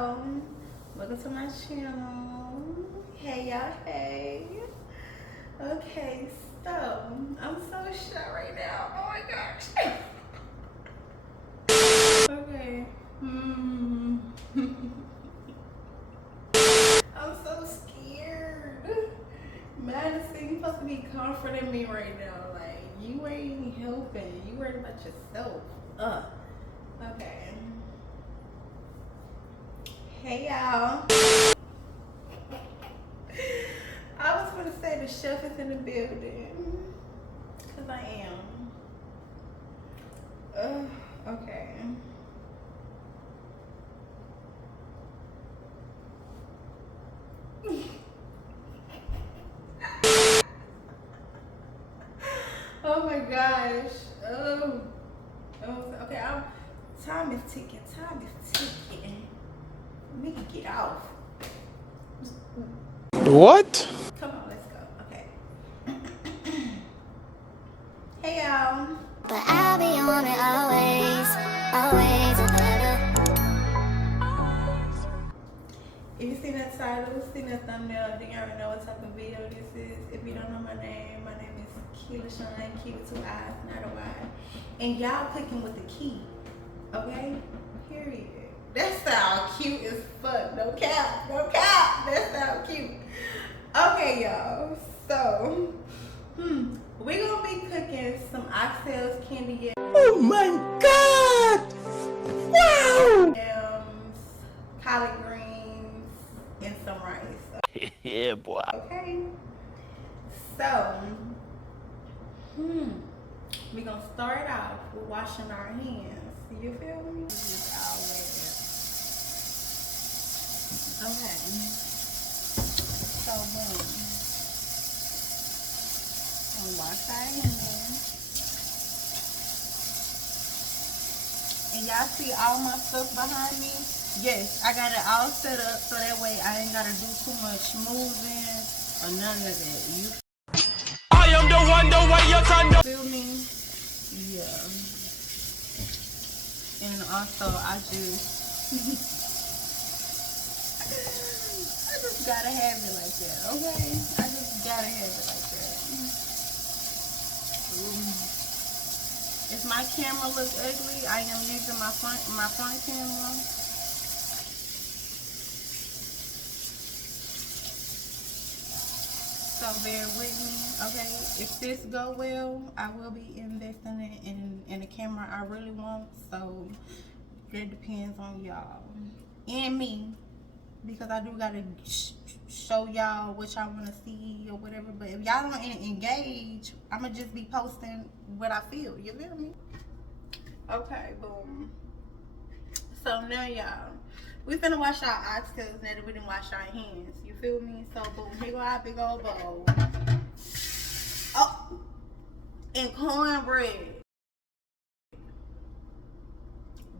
y'all, welcome to my channel. Hey y'all, hey. Okay, so I'm so shy right now. Oh my gosh. Okay. I'm so scared. Madison, you're supposed to be comforting me right now. Like, you ain't helping. You worried about yourself. Okay. Hey y'all. I was gonna say the chef is in the building. Cause I am. Okay. Oh my gosh. Okay, time is ticking. Time is ticking. Let me get off. What? Come on, let's go. Okay. Hey y'all. But I'll be on it always, always and never. If you seen that title, seen that thumbnail, then you already know what type of video this is. If you don't know my name is thekeiilashawn, Keii with 2 I's, not a Y. And y'all clicking with the key. Okay? Period. That sound cute as fuck. No cap. No cap. That sound cute. Okay, y'all. So, we're gonna be cooking some oxtails, candy, Oh my God! Wow! collard greens, and some rice. Yeah, boy. Okay. So, we're gonna start off with washing our hands. You feel me? This is all wet. Okay. So boom. And wash our hands. And y'all see all my stuff behind me? Yes, I got it all set up so that way I ain't gotta do too much moving or none of that. You I am the one, the way you can feel me? Yeah. And also I just gotta have it like that, okay? I just gotta have it like that. If my camera looks ugly, I am using my front camera. So bear with me, okay? If this go well, I will be investing in a camera I really want. So that depends on y'all and me, because I do gotta show y'all what y'all want to see or whatever. But if y'all don't engage, I'ma just be posting what I feel. You feel me? Okay, boom. So now y'all, we finna wash our oxtails now that we didn't wash our hands. You feel me? So boom, here go our big old bowl. Oh, and cornbread.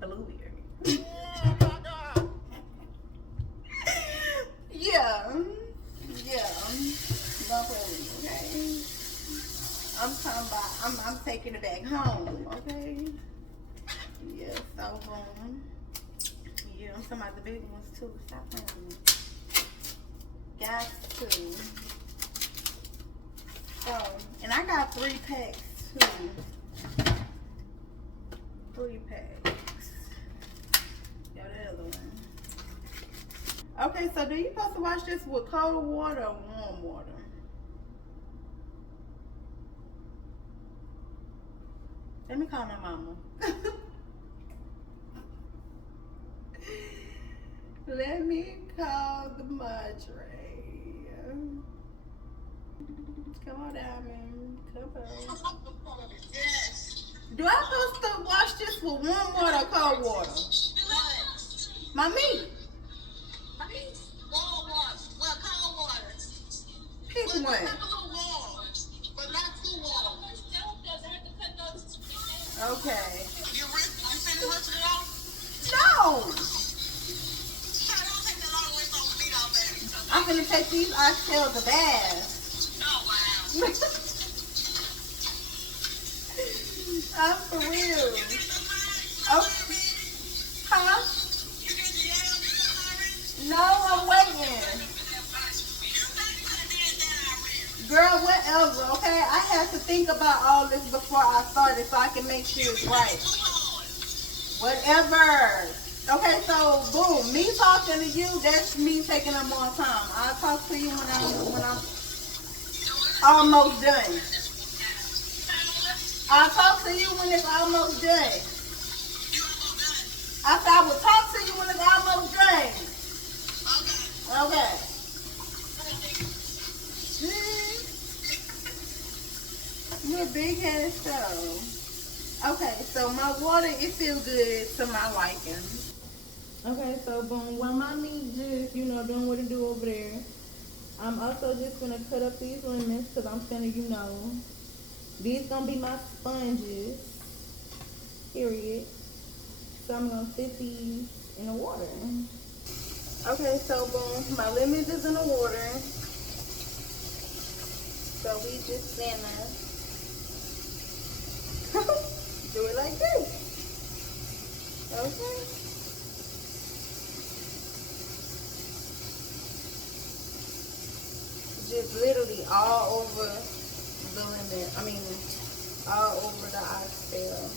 Blueberry. Yeah. Don't play with me, okay? I'm talking about, I'm taking it back home, okay? Yeah, so boom. Yeah, I'm talking about the big ones too. Stop playing with me. Got to. So, and I got 3 packs too. 3 packs. Got the other one. Okay, so do you supposed to wash this with cold water or warm water? Let me call my mama. Let me call the madre. Come on, Diamond. Come on. Do I supposed to wash this with warm water or cold water? My meat. Warm water. Well, cold water. Pick one. Warm, but not too warm. Okay. You finished rinsing it off? No. Don't take that long to rinse off the meat off, baby. I'm gonna take these oxtails a bath. Oh, wow. I'm for real. Oh. Huh? whatever, okay? I had to think about all this before I started so I can make sure it's right. Whatever. Okay, so boom, me talking to you, that's me taking up more time. I'll talk to you when I'm almost done. I'll talk to you when it's almost done. I said I will talk to you when it's almost done. Okay. You're a big headed stove. Okay, so my water, it feels good to my liking. Okay, so boom, while my meat just, doing what it do over there, I'm also just gonna cut up these lemons because I'm gonna, these gonna be my sponges, period. So I'm gonna sit these in the water. Okay, so boom, my lemons is in the water. So we just gonna do it like this. Okay. Just literally all over the lemon. All over the oxtail.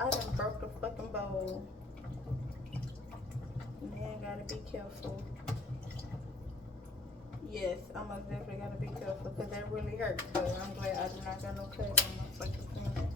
I done broke the fucking bowl. Man, gotta be careful. Yes, I most definitely gotta be careful because that really hurts. But I'm glad I do not got no cut on my fucking finger.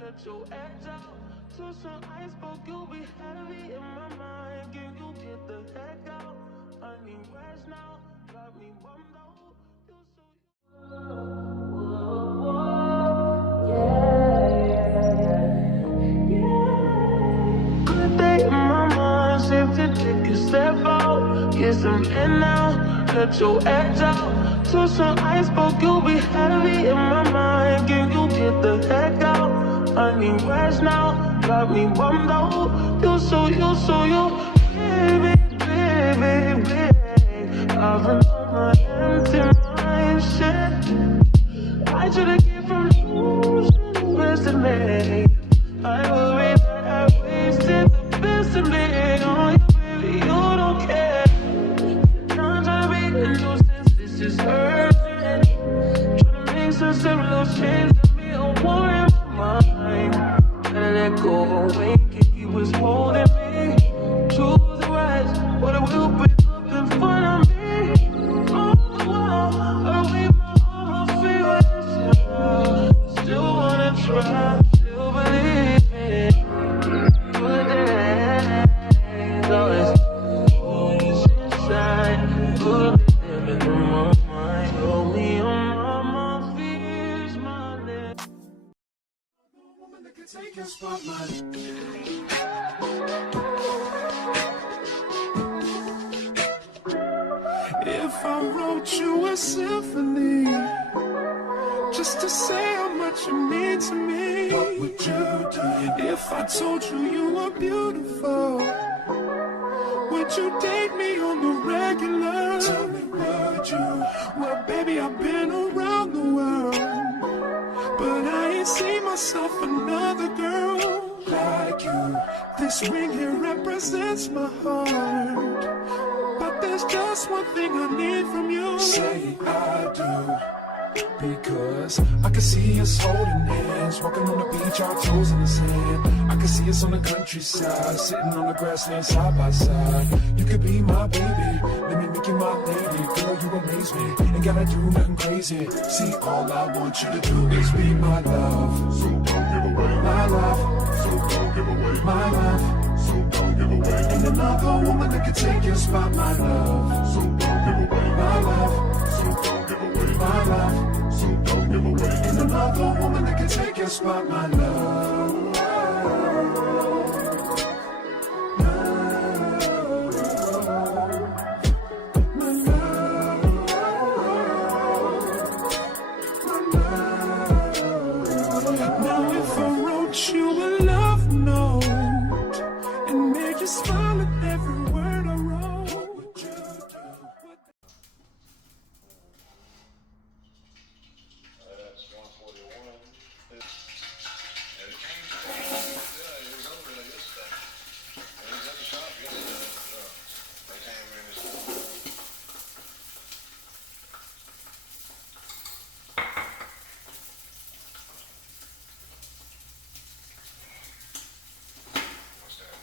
Let your edge out to some iceberg, you'll be heavy in my mind. Can you get the heck out? I need rest now, got me bummed out. You so get some in now. Let your edge out to some iceberg. You'll be heavy in my mind. Can you get the heck out? I need rest now. Got me bummed out. You so baby, baby, baby. I've been on my empty mind, shit. I should've get from losing the rest of me. I worry that I wasted the best of me on you, baby. You don't care. Now I'm trying to be a nuisance. This is urgent. Trying to make some simple change to me. A war in my mind. Gotta let go away. Keii was holding me. Choose the right, but it will break up in front of me. On the wall, I wave my arms, feel it. Still wanna try, still believe it. Good days, always inside. Good living in my mind. Hold me on my fears, my name. Woman that can take your spotlight. If I wrote you a symphony, just to say how much you mean to me, what would you do? If I told you you were beautiful, would you date me on the regular? Tell me, would you? Well, baby, I've been around the world, but I ain't seen myself another girl like you. This ring here represents my heart, but there's just one thing I need from you. Say I do, because I can see us holding hands, walking on the beach, our toes in the sand. I can see us on the countryside, sitting on the grassland side by side. You could be my baby, let me make you my lady. Girl, you amaze me, ain't gotta do nothing crazy. See, all I want you to do is be my love. So don't give away my love. So don't give away my love. So don't give away. Ain't another woman that can take your spot, my love. So don't give away my love. So don't give away my love. So don't give away. Ain't another woman that can take your spot, my love. Now if I wrote you a love note and made you smile at every word I wrote, what would you do? That's 141. And it came yeah, it was over there yesterday. It was at the shop yesterday. Yeah. They came in this morning. What's that?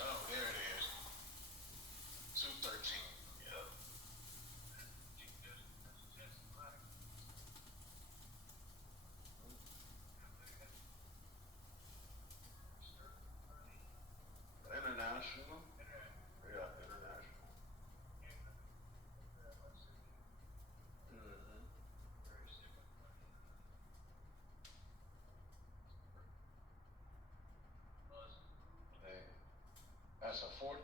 Oh, there it is. 213. Yep. International? Yeah, international. Mm-hmm. Hey, that's a 14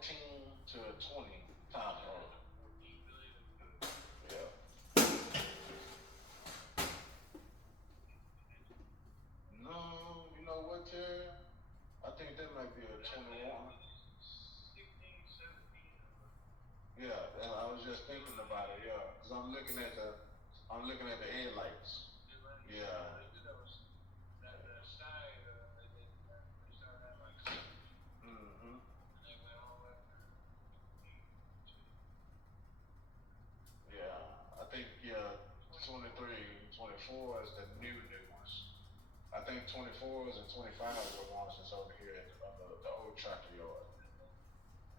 to a 20 top road. Yeah. No, you know what, Terry? I think that might be a 21. Yeah, and I was just thinking about it, yeah. Cause I'm looking at the headlights. Yeah. Mm-hmm. Yeah. I think, yeah, 23, 24 is the new ones. I think 24s and 25s are the ones that's over here at the old tractor yard.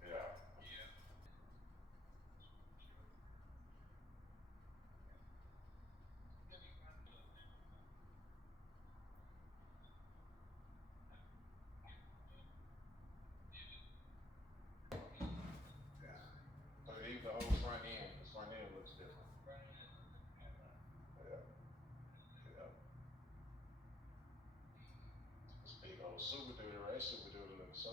Yeah. Yeah. So leave the whole front end. The front end looks different. Yeah. Yeah. This big old Super Duty, right? Super Duty looks so